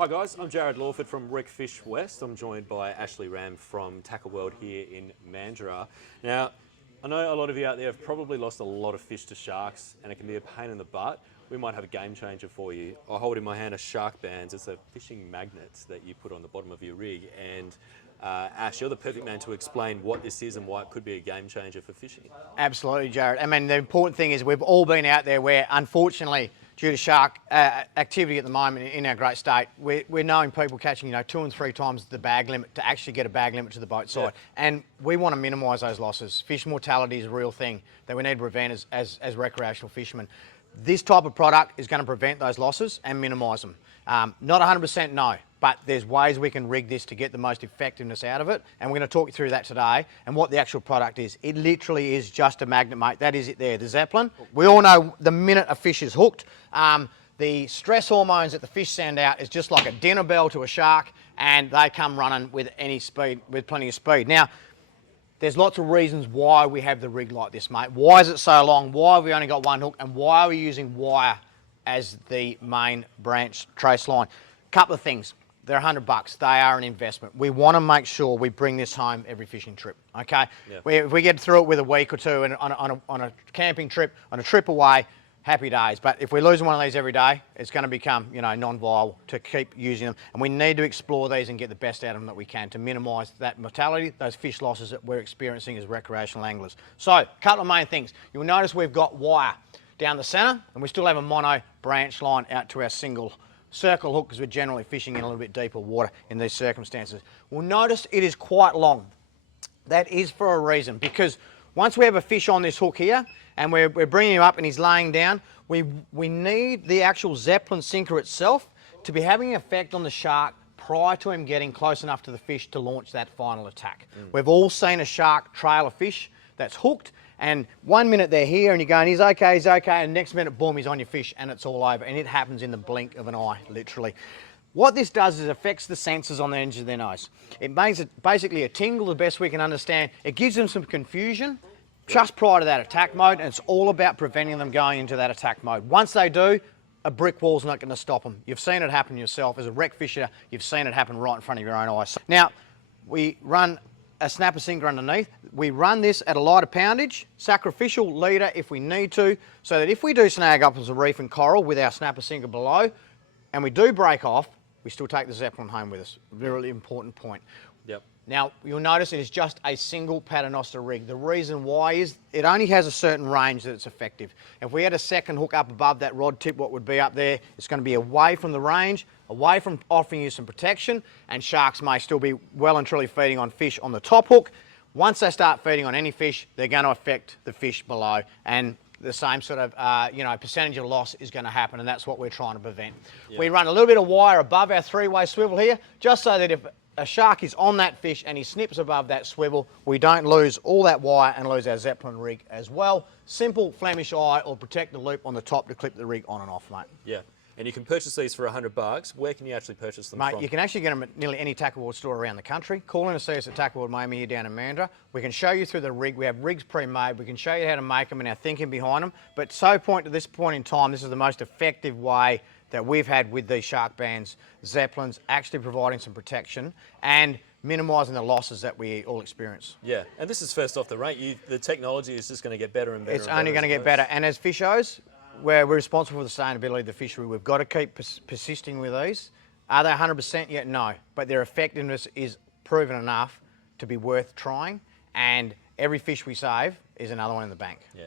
Hi guys, I'm Jared Lawford from Rec Fish West. I'm joined by Ashley Ramm from Tackle World here in Mandurah. Now, I know a lot of you out there have probably lost a lot of fish to sharks and it can be a pain in the butt. We might have a game changer for you. I hold in my hand a Sharkbanz. It's a fishing magnet that you put on the bottom of your rig, and Ash, you're the perfect man to explain what this is and why it could be a game changer for fishing. Absolutely, Jared. I mean, the important thing is we've all been out there where, unfortunately, due to shark activity at the moment in our great state, we're knowing people catching 2 and 3 times the bag limit to actually get a bag limit to the boat side. Yeah. And we want to minimise those losses. Fish mortality is a real thing that we need to prevent as recreational fishermen. This type of product is going to prevent those losses and minimise them. Not 100% no, but there's ways we can rig this to get the most effectiveness out of it, and we're going to talk you through that today and what the actual product is. It literally is just a magnet, mate. That is it there, the Zeppelin. We all know the minute a fish is hooked, the stress hormones that the fish send out is just like a dinner bell to a shark, and they come running with any speed, with plenty of speed. Now, there's lots of reasons why we have the rig like this, mate. Why is it so long? Why have we only got one hook? And why are we using wire as the main branch trace line? Couple of things. They're $100. They are an investment. We want to make sure we bring this home every fishing trip, okay? Yep. If we get through it with a week or two and on a camping trip, on a trip away, happy days. But if we're losing one of these every day, it's going to become, non-viable to keep using them. And we need to explore these and get the best out of them that we can to minimise that mortality, those fish losses that we're experiencing as recreational anglers. So, a couple of main things. You'll notice we've got wire down the centre, and we still have a mono branch line out to our single circle hook because we're generally fishing in a little bit deeper water in these circumstances. We'll notice it is quite long. That is for a reason, because once we have a fish on this hook here and we're bringing him up and he's laying down, we need the actual Zeppelin sinker itself to be having an effect on the shark prior to him getting close enough to the fish to launch that final attack. We've all seen a shark trail a fish that's hooked, and 1 minute they're here and you're going, he's okay, and next minute, boom, he's on your fish and it's all over. And it happens in the blink of an eye, literally. What this does is affects the sensors on the edge of their nose. It makes it basically a tingle, the best we can understand. It gives them some confusion just prior to that attack mode, and it's all about preventing them going into that attack mode. Once they do, a brick wall's not going to stop them. You've seen it happen yourself. As a wreck fisher, you've seen it happen right in front of your own eyes. Now, we run a snapper sinker underneath. We run this at a lighter poundage, sacrificial leader if we need to, so that if we do snag up as a reef and coral with our snapper sinker below, and we do break off, we still take the Zeppelin home with us. Really important point. Yep. Now, you'll notice it is just a single paternoster rig. The reason why is it only has a certain range that it's effective. If we had a second hook up above that rod tip, what would be up there, it's going to be away from the range, away from offering you some protection, and sharks may still be well and truly feeding on fish on the top hook. Once they start feeding on any fish, they're going to affect the fish below, and the same sort of percentage of loss is going to happen, and that's what we're trying to prevent. Yeah. We run a little bit of wire above our 3-way swivel here, just so that if a shark is on that fish and he snips above that swivel, we don't lose all that wire and lose our Zeppelin rig as well. Simple Flemish eye or protect the loop on the top to clip the rig on and off, mate. Yeah. And you can purchase these for $100. Where can you actually purchase them from? Mate, you can actually get them at nearly any Tackle World store around the country. Call in to see us at Tackle World Miami here down in Mandurah. We can show you through the rig. We have rigs pre-made. We can show you how to make them and our thinking behind them. But to this point in time, this is the most effective way that we've had with these Sharkbanz Zeppelins, actually providing some protection and minimising the losses that we all experience. Yeah, and this is first off the rate. The technology is just going to get better and better. It's only going to get better. And as fishers, we're responsible for the sustainability of the fishery. We've got to keep persisting with these. Are they 100% yet? No. But their effectiveness is proven enough to be worth trying. And every fish we save is another one in the bank. Yeah.